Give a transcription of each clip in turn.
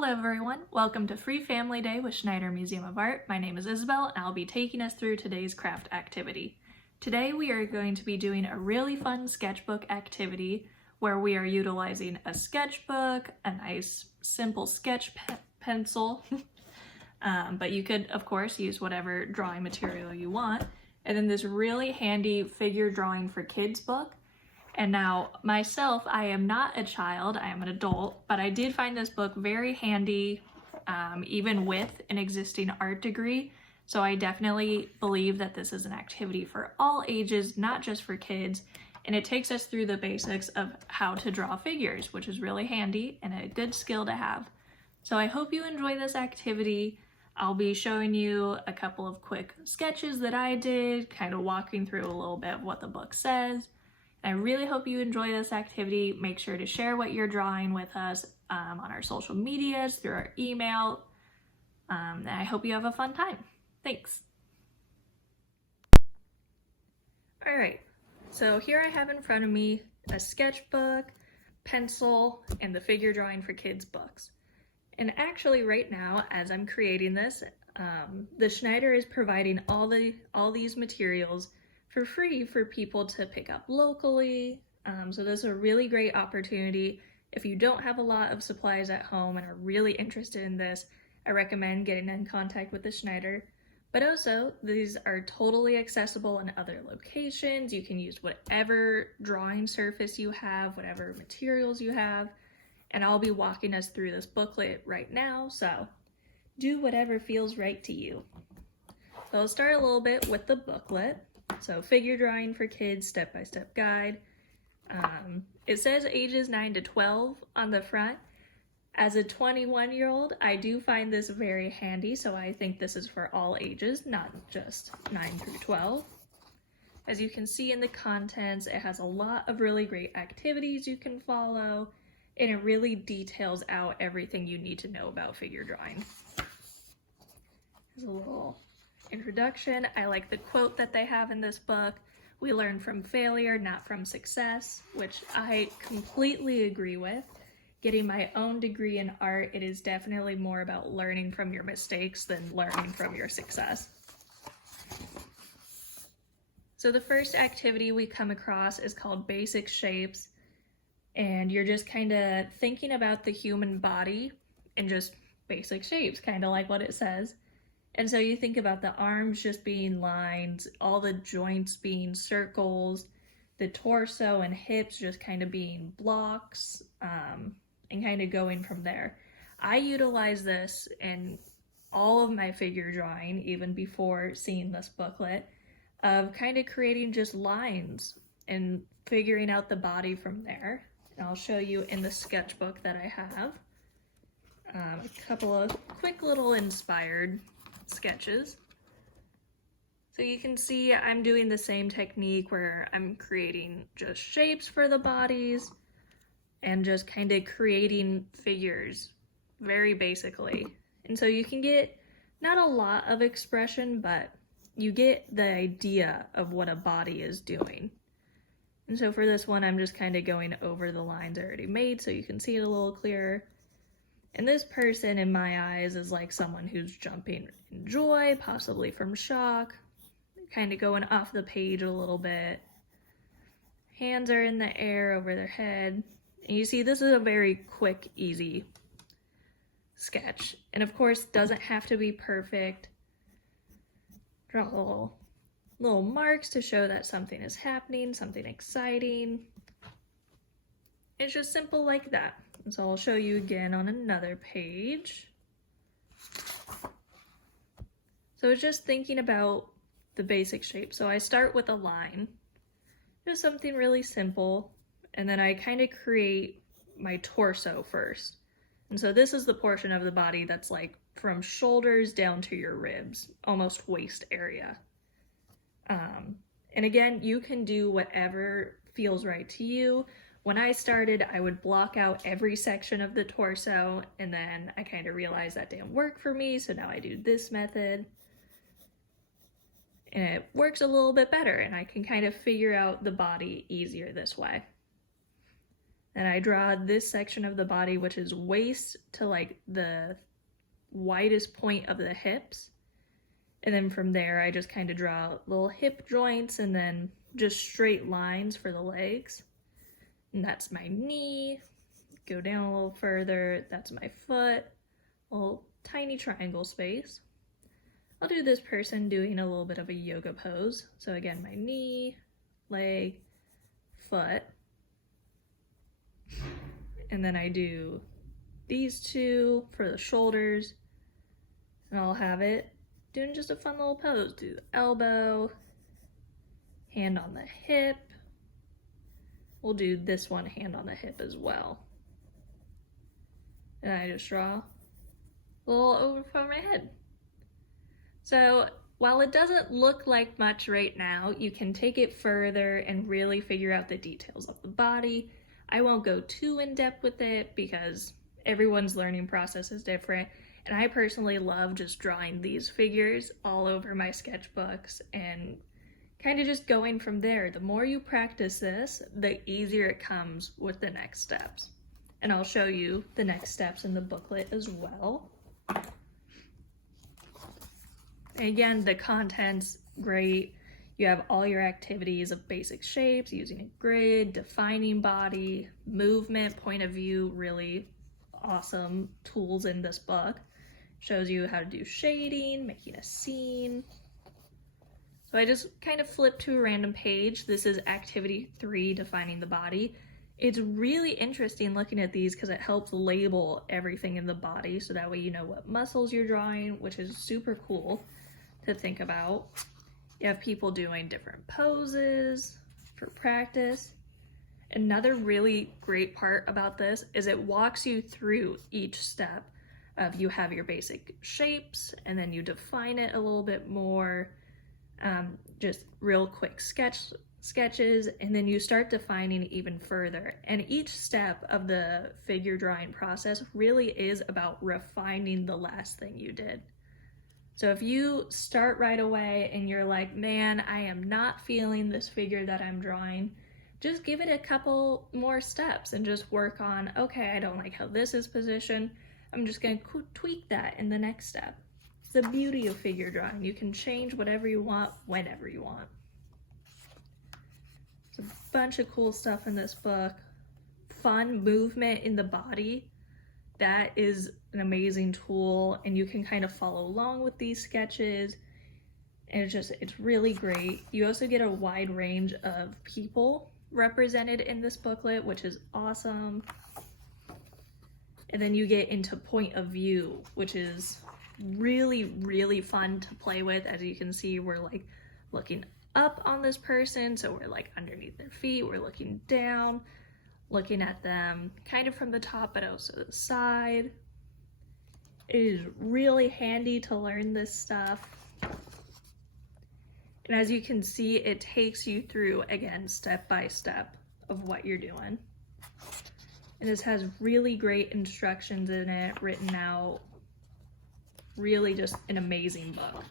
Hello everyone, welcome to Free Family Day with Schneider Museum of Art. My name is Isabel and I'll be taking us through today's craft activity. Today we are going to be doing a really fun sketchbook activity where we are utilizing a sketchbook, a nice simple sketch pencil, but you could of course use whatever drawing material you want, and then this really handy figure drawing for kids book. And now, myself, I am not a child, I am an adult, but I did find this book very handy, even with an existing art degree. So I definitely believe that this is an activity for all ages, not just for kids. And it takes us through the basics of how to draw figures, which is really handy and a good skill to have. So I hope you enjoy this activity. I'll be showing you a couple of quick sketches that I did, kind of walking through a little bit of what the book says. I really hope you enjoy this activity. Make sure to share what you're drawing with us on our social medias, through our email, and I hope you have a fun time. Thanks. All right, so here I have in front of me a sketchbook, pencil, and the figure drawing for kids books. And actually right now, as I'm creating this, the Schneider is providing all these materials for free for people to pick up locally. So this is a really great opportunity. If you don't have a lot of supplies at home and are really interested in this, I recommend getting in contact with the Schneider. But also, these are totally accessible in other locations. You can use whatever drawing surface you have, whatever materials you have, and I'll be walking us through this booklet right now, so do whatever feels right to you. So I'll start a little bit with the booklet. So figure drawing for kids, step-by-step guide. It says ages 9 to 12 on the front. As a 21-year-old, I do find this very handy, so I think this is for all ages, not just 9 through 12. As you can see in the contents, it has a lot of really great activities you can follow, and it really details out everything you need to know about figure drawing. There's a little introduction. I like the quote that they have in this book. We learn from failure, not from success, which I completely agree with. Getting my own degree in art, it is definitely more about learning from your mistakes than learning from your success. So the first activity we come across is called Basic Shapes, and you're just kind of thinking about the human body in just basic shapes, kind of like what it says. And so you think about the arms just being lines, all the joints being circles, the torso and hips just kind of being blocks, and kind of going from there. I utilize this in all of my figure drawing, even before seeing this booklet, of kind of creating just lines and figuring out the body from there. And I'll show you in the sketchbook that I have a couple of quick little inspired sketches. So you can see I'm doing the same technique where I'm creating just shapes for the bodies and just kind of creating figures very basically. And so you can get not a lot of expression, but you get the idea of what a body is doing. And so for this one, I'm just kind of going over the lines I already made so you can see it a little clearer. And this person, in my eyes, is like someone who's jumping in joy, possibly from shock, kind of going off the page a little bit. Hands are in the air over their head. And you see, this is a very quick, easy sketch. And of course, doesn't have to be perfect. Draw little marks to show that something is happening, something exciting. It's just simple like that. And so I'll show you again on another page. So it's just thinking about the basic shape. So I start with a line, just something really simple, and then I kind of create my torso first. And so this is the portion of the body that's like from shoulders down to your ribs, almost waist area. And again, you can do whatever feels right to you. When I started, I would block out every section of the torso, and then I kind of realized that didn't work for me, so now I do this method. And it works a little bit better, and I can kind of figure out the body easier this way. And I draw this section of the body, which is waist to like the widest point of the hips. And then from there, I just kind of draw little hip joints and then just straight lines for the legs. And that's my knee. Go down a little further. That's my foot. A little tiny triangle space. I'll do this person doing a little bit of a yoga pose. So again, my knee, leg, foot. And then I do these two for the shoulders. And I'll have it doing just a fun little pose. Do the elbow, hand on the hip. We'll do this one hand on the hip as well. And I just draw a little over from my head. So while it doesn't look like much right now, you can take it further and really figure out the details of the body. I won't go too in depth with it because everyone's learning process is different. And I personally love just drawing these figures all over my sketchbooks and kind of just going from there. The more you practice this, the easier it comes with the next steps. And I'll show you the next steps in the booklet as well. And again, the content's great. You have all your activities of basic shapes, using a grid, defining body, movement, point of view, really awesome tools in this book. Shows you how to do shading, making a scene. So I just kind of flipped to a random page. This is activity 3, defining the body. It's really interesting looking at these because it helps label everything in the body, so that way you know what muscles you're drawing, which is super cool to think about. You have people doing different poses for practice. Another really great part about this is it walks you through each step of you have your basic shapes and then you define it a little bit more, just real quick sketches, and then you start defining even further. And each step of the figure drawing process really is about refining the last thing you did. So if you start right away and you're like, man, I am not feeling this figure that I'm drawing, just give it a couple more steps and just work on, okay, I don't like how this is positioned. I'm just going to tweak that in the next step. It's the beauty of figure drawing. You can change whatever you want, whenever you want. There's a bunch of cool stuff in this book. Fun movement in the body. That is an amazing tool, and you can kind of follow along with these sketches. And it's really great. You also get a wide range of people represented in this booklet, which is awesome. And then you get into point of view, which is really, really fun to play with. As you can see, we're like looking up on this person, so we're like underneath their feet, we're looking down, looking at them kind of from the top but also the side. It is really handy to learn this stuff. And as you can see, it takes you through, again, step by step of what you're doing. And this has really great instructions in it, written out. Really just an amazing book.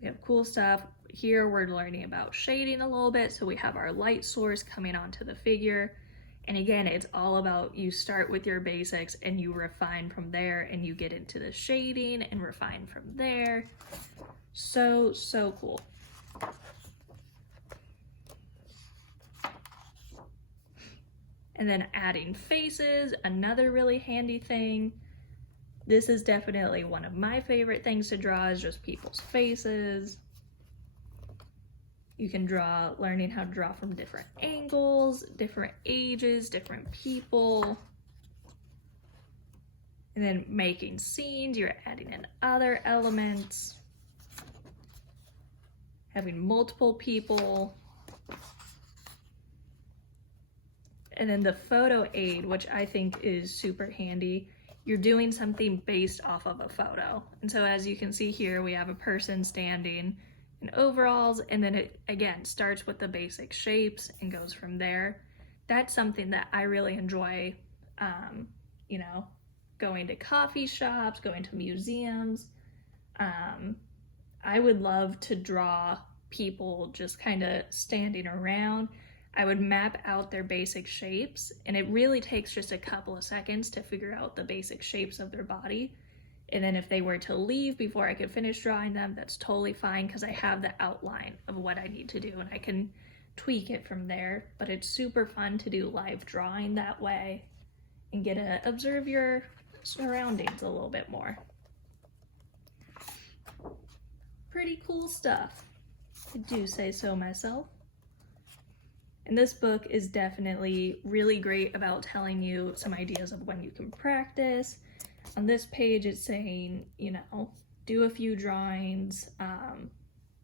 We have cool stuff. Here we're learning about shading a little bit. So we have our light source coming onto the figure. And again, it's all about you start with your basics and you refine from there, and you get into the shading and refine from there. So cool. And then adding faces, another really handy thing. This is definitely one of my favorite things to draw, is just people's faces. You can draw, learning how to draw from different angles, different ages, different people. And then making scenes, you're adding in other elements. Having multiple people. And then the photo aid, which I think is super handy. You're doing something based off of a photo. And so as you can see here, we have a person standing in overalls, and then it again starts with the basic shapes and goes from there. That's something that I really enjoy, you know, going to coffee shops, going to museums. I would love to draw people just kind of standing around. I would map out their basic shapes, and it really takes just a couple of seconds to figure out the basic shapes of their body. And then if they were to leave before I could finish drawing them, that's totally fine because I have the outline of what I need to do and I can tweak it from there. But it's super fun to do live drawing that way and get to observe your surroundings a little bit more. Pretty cool stuff, I do say so myself. And this book is definitely really great about telling you some ideas of when you can practice. On this page, it's saying, do a few drawings.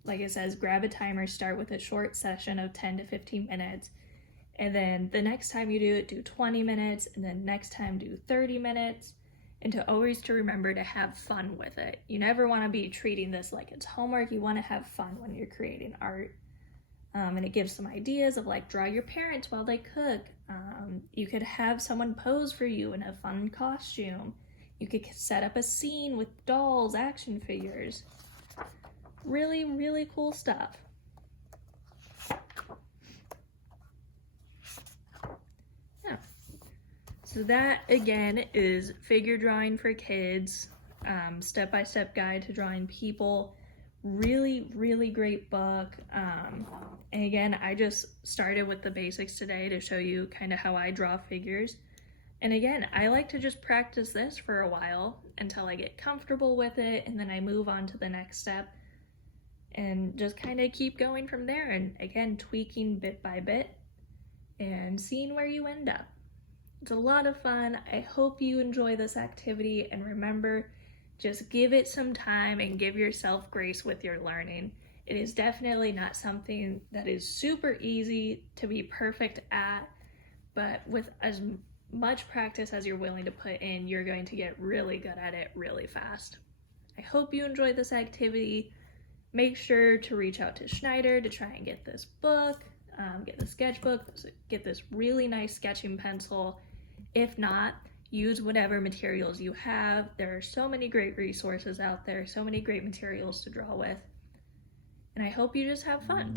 Like it says, grab a timer, start with a short session of 10 to 15 minutes. And then the next time you do it, do 20 minutes. And then next time, do 30 minutes. And to always remember to have fun with it. You never want to be treating this like it's homework. You want to have fun when you're creating art. And it gives some ideas of draw your parents while they cook. You could have someone pose for you in a fun costume. You could set up a scene with dolls, action figures. Really, really cool stuff. Yeah. So that, again, is Figure Drawing for Kids, step-by-step guide to drawing people. Really, really great book. And again, I just started with the basics today to show you kind of how I draw figures. And again, I like to just practice this for a while until I get comfortable with it, and then I move on to the next step and just kind of keep going from there. And again, tweaking bit by bit and seeing where you end up. It's a lot of fun. I hope you enjoy this activity, and remember, just give it some time and give yourself grace with your learning. It is definitely not something that is super easy to be perfect at, but with as much practice as you're willing to put in, you're going to get really good at it really fast. I hope you enjoyed this activity. Make sure to reach out to Schneider to try and get this book, get the sketchbook, get this really nice sketching pencil. If not, use whatever materials you have. There are so many great resources out there, so many great materials to draw with. And I hope you just have fun.